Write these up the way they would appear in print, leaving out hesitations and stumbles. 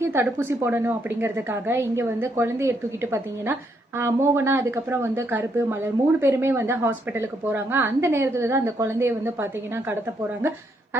குழந்தைக்கு தடுப்பூசி போடணும் அப்படிங்கிறதுக்காக இங்கே வந்து குழந்தைய தூக்கிட்டு பார்த்தீங்கன்னா மோகனா அதுக்கப்புறம் வந்து கருப்பு மலர் 3 பேருமே வந்து ஹாஸ்பிட்டலுக்கு போகிறாங்க. அந்த நேரத்தில் தான் அந்த குழந்தைய வந்து பார்த்தீங்கன்னா கடத்த போகிறாங்க.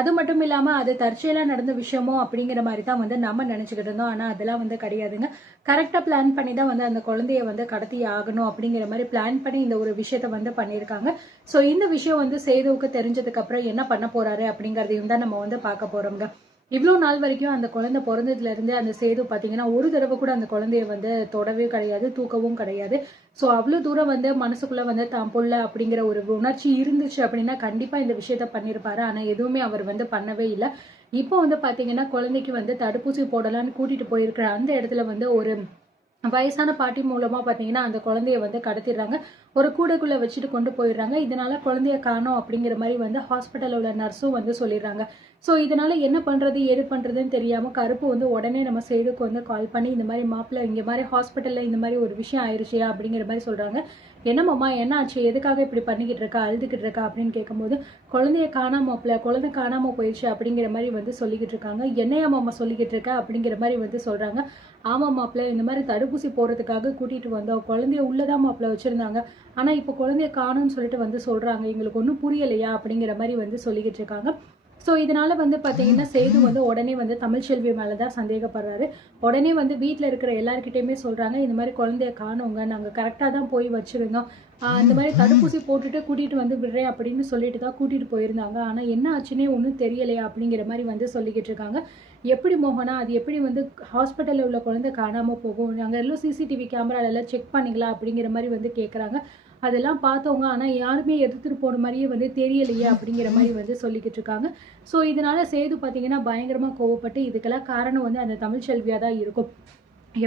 அது மட்டும் இல்லாமல் அது தற்செயலாக நடந்த விஷயமோ அப்படிங்கிற மாதிரி தான் வந்து நம்ம நினச்சிக்கிட்டு இருந்தோம். ஆனால் அதெல்லாம் வந்து கிடையாதுங்க. கரெக்டாக பிளான் பண்ணி தான் வந்து அந்த குழந்தைய வந்து கடத்தி ஆகணும் அப்படிங்கிற மாதிரி பிளான் பண்ணி இந்த ஒரு விஷயத்த வந்து பண்ணியிருக்காங்க. ஸோ இந்த விஷயம் வந்து சேதுவுக்கு தெரிஞ்சதுக்கு அப்புறம் என்ன பண்ண போறாரு அப்படிங்கிறதையும் தான் நம்ம வந்து பார்க்க போறோம்ங்க. இவ்வளோ நாள் வரைக்கும் அந்த குழந்தை பிறந்ததுல இருந்து அந்த சேது பார்த்தீங்கன்னா ஒரு தடவை கூட அந்த குழந்தைய வந்து தொடவே கிடையாது, தூக்கவும் கிடையாது. ஸோ அவ்வளோ தூரம் வந்து மனசுக்குள்ள வந்து தான் புள்ள அப்படிங்கிற ஒரு உணர்ச்சி இருந்துச்சு அப்படின்னா கண்டிப்பா இந்த விஷயத்த பண்ணியிருப்பாரு. ஆனா எதுவுமே அவர் வந்து பண்ணவே இல்லை. இப்போ வந்து பாத்தீங்கன்னா குழந்தைக்கு வந்து தடுப்பூசி போடலான்னு கூட்டிட்டு போயிருக்கிற அந்த இடத்துல வந்து ஒரு வயசான பாட்டி மூலமா பாத்தீங்கன்னா அந்த குழந்தைய வந்து கடத்திடுறாங்க. ஒரு கூடைக்குள்ள வச்சுட்டு கொண்டு போயிடுறாங்க. இதனால குழந்தைய காணோம் அப்படிங்கிற மாதிரி வந்து ஹாஸ்பிட்டல்ல உள்ள நர்ஸும் வந்து சொல்லிடுறாங்க. ஸோ இதனால என்ன பண்றது ஏது பண்றதுன்னு தெரியாம கருப்பு வந்து உடனே நம்ம சேதுக்கு வந்து கால் பண்ணி இந்த மாதிரி மாப்பிள்ள இங்க மாதிரி ஹாஸ்பிட்டல்ல இந்த மாதிரி ஒரு விஷயம் ஆயிடுச்சியா அப்படிங்கிற மாதிரி சொல்றாங்க. என்னம்மா என்ன ஆச்சு, எதுக்காக இப்படி பண்ணிக்கிட்டு இருக்கா, அழுதுகிட்டு இருக்கா அப்படின்னு கேட்கும்போது குழந்தைய காணாம மாப்பிள்ள, குழந்தை காணாம போயிடுச்சு அப்படிங்கிற மாதிரி வந்து சொல்லிக்கிட்டு இருக்காங்க. என்னையா மாமா சொல்லிக்கிட்டு இருக்க அப்படிங்கிற மாதிரி வந்து சொல்றாங்க. ஆமா மாப்பிள்ள, இந்த மாதிரி தடுப்பூசி போடுறதுக்காக கூட்டிட்டு வந்தோம், குழந்தைய உள்ளதான் மாப்பிள்ள வச்சிருந்தாங்க, ஆனா இப்போ குழந்தைய காணும்னு சொல்லிட்டு வந்து சொல்றாங்க, எங்களுக்கு ஒன்றும் புரியலையா அப்படிங்கிற மாதிரி வந்து சொல்லிக்கிட்டு இருக்காங்க. ஸோ இதனால வந்து பார்த்தீங்கன்னா சேது வந்து உடனே வந்து தமிழ்ச்செல்வி மேலே தான் சந்தேகப்படுறாரு. உடனே வந்து வீட்டில் இருக்கிற எல்லாருக்கிட்டையுமே சொல்றாங்க, இந்த மாதிரி குழந்தைய காணோங்க, நாங்கள் கரெக்டாக தான் போய் வச்சிருந்தோம், இந்த மாதிரி தடுப்பூசி போட்டுட்டு கூட்டிட்டு வந்து விடுறேன் அப்படின்னு சொல்லிட்டு தான் கூட்டிட்டு போயிருந்தாங்க, ஆனால் என்ன ஆச்சுன்னே ஒன்றும் தெரியலையா அப்படிங்கிற மாதிரி வந்து சொல்லிக்கிட்டு இருக்காங்க. எப்படி மோகனா, அது எப்படி வந்து ஹாஸ்பிட்டலில் உள்ள குழந்தை காணாமல் போகும், நாங்கள் எல்லாம் சிசிடிவி கேமராலெல்லாம் செக் பண்ணிங்களா அப்படிங்கிற மாதிரி வந்து கேட்குறாங்க. அதெல்லாம் பார்த்தவங்க, ஆனால் யாருமே எடுத்துகிட்டு போன மாதிரியே வந்து தெரியலையே அப்படிங்கிற மாதிரி வந்து சொல்லிக்கிட்டு இருக்காங்க. ஸோ இதனால சேது பார்த்தீங்கன்னா பயங்கரமாக கோவப்பட்டு இதுக்கெல்லாம் காரணம் வந்து அந்த தமிழ்ச்செல்வியாக தான் இருக்கும்.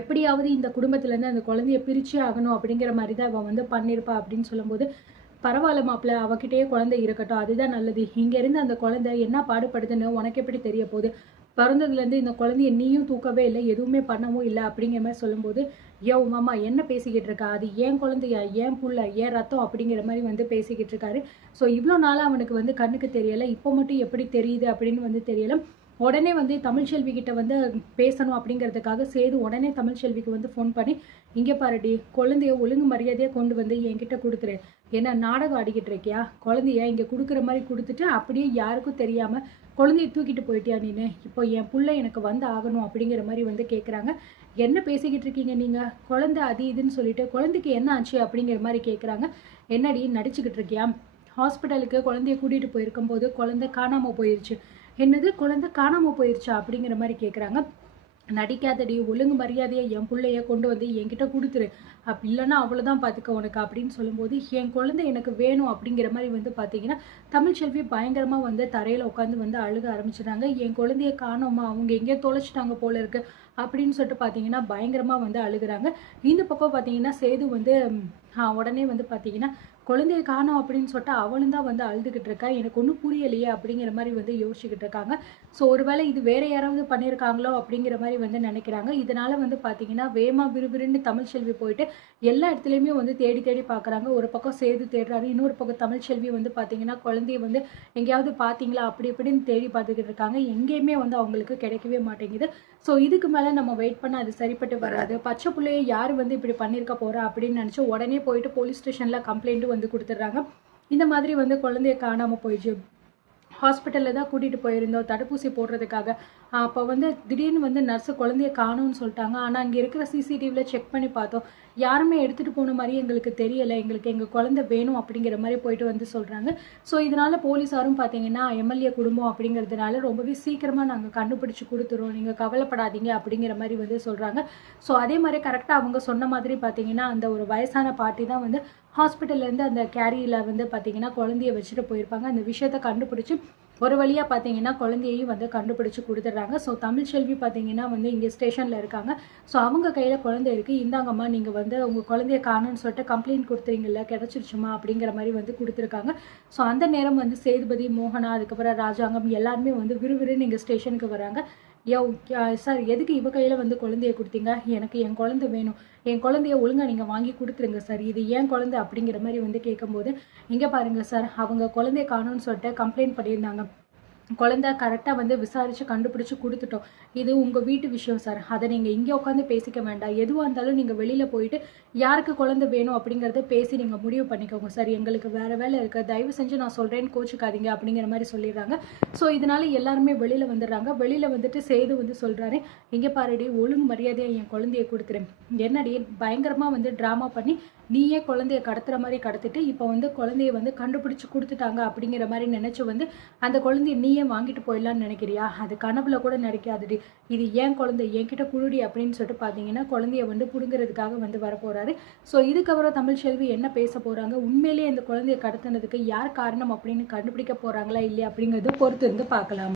எப்படியாவது இந்த குடும்பத்திலேருந்து அந்த குழந்தைய பிரிச்சே ஆகணும் அப்படிங்கிற மாதிரி தான் அவன் வந்து பண்ணியிருப்பா அப்படின்னு சொல்லும்போது, பரவாயில்ல மாப்பிள்ள, அவகிட்டயே குழந்தை இருக்கட்டும், அதுதான் நல்லது. இங்கேருந்து அந்த குழந்தை என்ன பாடுபடுதுன்னு உனக்கு எப்படி தெரிய போகுது, பிறந்ததுலேருந்து இந்த குழந்தைய நீயும் தூக்கவே இல்லை, எதுவுமே பண்ணவும் இல்லை அப்படிங்கிற மாதிரி சொல்லும்போது, யோ மாமா என்ன பேசிக்கிட்டு இருக்கா, அது ஏன் குழந்தையா, ஏன் புள்ள, ஏன் ரத்தம் அப்படிங்கிற மாதிரி வந்து பேசிக்கிட்டு இருக்காரு. ஸோ இவ்வளோ நாளாக அவனுக்கு வந்து கண்ணுக்கு தெரியலை, இப்போ மட்டும் எப்படி தெரியுது அப்படின்னு வந்து தெரியலை. உடனே வந்து தமிழ்ச்செல்வி கிட்ட வந்து பேசணும் அப்படிங்கிறதுக்காக சேது உடனே தமிழ்ச்செல்விக்கு வந்து ஃபோன் பண்ணி, இங்கே பாருடி, குழந்தைய ஒழுங்கு மரியாதையாக கொண்டு வந்து என்கிட்ட கொடுத்துரு, ஏன்னா நாடகம் ஆடிக்கிட்டு இருக்கியா, குழந்தைய இங்கே கொடுக்குற மாதிரி கொடுத்துட்டு அப்படியே யாருக்கும் தெரியாமல் குழந்தைய தூக்கிட்டு போயிட்டியா நீனு, இப்போ என் புள்ள எனக்கு வந்து ஆகணும் அப்படிங்கிற மாதிரி வந்து கேட்குறாங்க. என்ன பேசிக்கிட்டு இருக்கீங்க நீங்கள், குழந்தை அது இதுன்னு சொல்லிட்டு குழந்தைக்கு என்ன ஆச்சு அப்படிங்கிற மாதிரி கேட்குறாங்க. என்னடி நடிச்சுக்கிட்டு இருக்கியா, ஹாஸ்பிட்டலுக்கு குழந்தைய கூட்டிகிட்டு போயிருக்கும் போது குழந்தை காணாமல் போயிடுச்சு, என்னது குழந்தை காணாமல் போயிடுச்சா அப்படிங்கிற மாதிரி கேட்குறாங்க. நடிக்காதடி, ஒழுங்கு மரியாதையை என் பிள்ளைய கொண்டு வந்து என்கிட்ட கொடுத்துரு, அப்படி இல்லைன்னா அவ்வளோதான் பார்த்துக்க உனக்கு அப்படின்னு சொல்லும்போது, என் குழந்தை எனக்கு வேணும் அப்படிங்கிற மாதிரி வந்து பார்த்தீங்கன்னா தமிழ்ச்செல்வி பயங்கரமாக வந்து தரையில் உட்காந்து வந்து அழுக ஆரம்பிச்சிடுறாங்க. என் குழந்தைய காணோமா, அவங்க எங்கேயோ தொலைச்சிட்டாங்க போல இருக்கு அப்படின்னு சொல்லிட்டு பார்த்தீங்கன்னா பயங்கரமாக வந்து அழுகுறாங்க. இந்த பக்கம் பார்த்தீங்கன்னா சேது வந்து உடனே வந்து பார்த்தீங்கன்னா குழந்தைய காணோம் அப்படின்னு சொல்லிட்டு அவளும் தான் வந்து அழுதுகிட்டு இருக்கா, எனக்கு ஒன்றும் புரியலையே அப்படிங்கிற மாதிரி வந்து யோசிச்சுக்கிட்டு இருக்காங்க. ஸோ ஒருவேளை இது வேற யாராவது பண்ணியிருக்காங்களோ அப்படிங்கிற மாதிரி வந்து நினைக்கிறாங்க. இதனால வந்து பார்த்தீங்கன்னா வேமா விறுவிறுன்னு தமிழ்ச்செல்வி போயிட்டு எல்லா இடத்துலையுமே வந்து தேடி தேடி பார்க்குறாங்க. ஒரு பக்கம் சேது தேடுறாரு, இன்னொரு பக்கம் தமிழ்ச்செல்வி வந்து பார்த்தீங்கன்னா குழந்தைய வந்து எங்கேயாவது பார்த்தீங்களா அப்படி இப்படின்னு தேடி பார்த்துக்கிட்டு இருக்காங்க. எங்கேயுமே வந்து அவங்களுக்கு கிடைக்கவே மாட்டேங்குது. ஸோ இதுக்கு மேலே நம்ம வெயிட் பண்ண அது சரிப்பட்டு வராது, பச்சை பிள்ளைய யார் வந்து இப்படி பண்ணியிருக்க போகிறா அப்படின்னு நினச்சி உடனே போயிட்டு போலீஸ் ஸ்டேஷனில் கம்ப்ளைண்ட்டும் வந்து கொடுத்துட்றாங்க. இந்த மாதிரி வந்து குழந்தைய காணாமல் போயிடுச்சு, ஹாஸ்பிட்டலில் தான் கூட்டிகிட்டு போயிருந்தோம் தடுப்பூசி போடுறதுக்காக, அப்போ வந்து திடீர்னு வந்து நர்ஸு குழந்தைய காணும்னு சொல்லிட்டாங்க, ஆனால் அங்கே இருக்கிற சிசிடிவியில் செக் பண்ணி பார்த்தோம், யாருமே எடுத்துகிட்டு போன மாதிரி எங்களுக்கு தெரியலை, எங்களுக்கு எங்கள் குழந்தை வேணும் அப்படிங்கிற மாதிரி போயிட்டு வந்து சொல்கிறாங்க. ஸோ இதனால் போலீஸாரும் பார்த்தீங்கன்னா எம்எல்ஏ குடும்பம் அப்படிங்கிறதுனால ரொம்பவே சீக்கிரமாக நாங்கள் கண்டுபிடிச்சி கொடுத்துருவோம், நீங்கள் கவலைப்படாதீங்க அப்படிங்கிற மாதிரி வந்து சொல்கிறாங்க. ஸோ அதே மாதிரி கரெக்டாக அவங்க சொன்ன மாதிரி பார்த்தீங்கன்னா அந்த ஒரு வயசான பாட்டி தான் வந்து ஹாஸ்பிட்டல்லேருந்து அந்த கேரியில் வந்து பார்த்தீங்கன்னா குழந்தைய வச்சுட்டு போயிருப்பாங்க. அந்த விஷயத்தை கண்டுபிடிச்சி ஒரு வழியாக பார்த்தீங்கன்னா குழந்தையையும் வந்து கண்டுபிடிச்சி கொடுத்துட்றாங்க. ஸோ தமிழ்ச்செல்வி பார்த்தீங்கன்னா வந்து இங்கே ஸ்டேஷனில் இருக்காங்க. ஸோ அவங்க கையில் குழந்தை இருக்குது, இந்தாங்கம்மா நீங்கள் வந்து உங்கள் குழந்தைய காணும்னு சொல்லிட்டு கம்ப்ளைண்ட் கொடுத்துறீங்கல்ல, கிடச்சிருச்சுமா அப்படிங்கிற மாதிரி வந்து கொடுத்துருக்காங்க. ஸோ அந்த நேரம் வந்து சேதுபதி, மோகனா, அதுக்கப்புறம் ராஜாங்கம் எல்லாருமே வந்து விறுவிறுன்னு இங்கே ஸ்டேஷனுக்கு வராங்க. யோ சார், எதுக்கு இவ கையில் வந்து குழந்தைய கொடுத்தீங்க, எனக்கு என் குழந்தை வேணும், என் குழந்தைய ஒழுங்காக நீங்கள் வாங்கி கொடுத்துருங்க சார், இது ஏன் குழந்தை அப்படிங்கிற மாதிரி வந்து கேட்கும்போது, இங்கே பாருங்கள் சார், அவங்க குழந்தைய காணும்னு சொல்லிட்டு கம்ப்ளைண்ட் பண்ணியிருந்தாங்க, குழந்தை கரெக்டாக வந்து விசாரித்து கண்டுபிடிச்சி கொடுத்துட்டோம். இது உங்கள் வீட்டு விஷயம் சார். அதை நீங்கள் இங்கே உட்காந்து பேசிக்க வேண்டாம். எதுவாக இருந்தாலும் நீங்கள் வெளியில் போயிட்டு யாருக்கு குழந்தை வேணும் அப்படிங்கிறத பேசி நீங்கள் முடிவு பண்ணிக்கோங்க சார். எங்களுக்கு வேறு வேலை இருக்குது, தயவு செஞ்சு நான் சொல்கிறேன்னு கோச்சிக்காதீங்க அப்படிங்கிற மாதிரி சொல்லிடுறாங்க. ஸோ இதனால எல்லாருமே வெளியில் வந்துடுறாங்க. வெளியில் வந்துட்டு சேது வந்து சொல்கிறாரு, இங்கே பாருடி, ஒழுங்கு மரியாதையாக என் குழந்தைய கொடுத்துரு. என்னடி பயங்கரமாக வந்து ட்ராமா பண்ணி நீயே குழந்தைய கடத்துகிற மாதிரி கடத்திட்டு இப்போ வந்து குழந்தைய வந்து கண்டுபிடிச்சி கொடுத்துட்டாங்க அப்படிங்கிற மாதிரி நினச்சி வந்து அந்த குழந்தைய நீயே வாங்கிட்டு போயிடலான்னு நினைக்கிறியா? அது கனவுல கூட நினைக்காதுடி. இது ஏன் குழந்தை, என்கிட்ட குழுடி அப்படின்னு சொல்லிட்டு பார்த்தீங்கன்னா குழந்தைய வந்து பிடுங்கிறதுக்காக வந்து வரப்போகிறாரு. ஸோ இதுக்கப்புறம் தமிழ்ச்செல்வி என்ன பேச போகிறாங்க, உண்மையிலேயே இந்த குழந்தைய கடத்தினதுக்கு யார் காரணம் அப்படின்னு கண்டுபிடிக்க போகிறாங்களா இல்லையா அப்படிங்கிறது பொறுத்து இருந்து பார்க்கலாம்.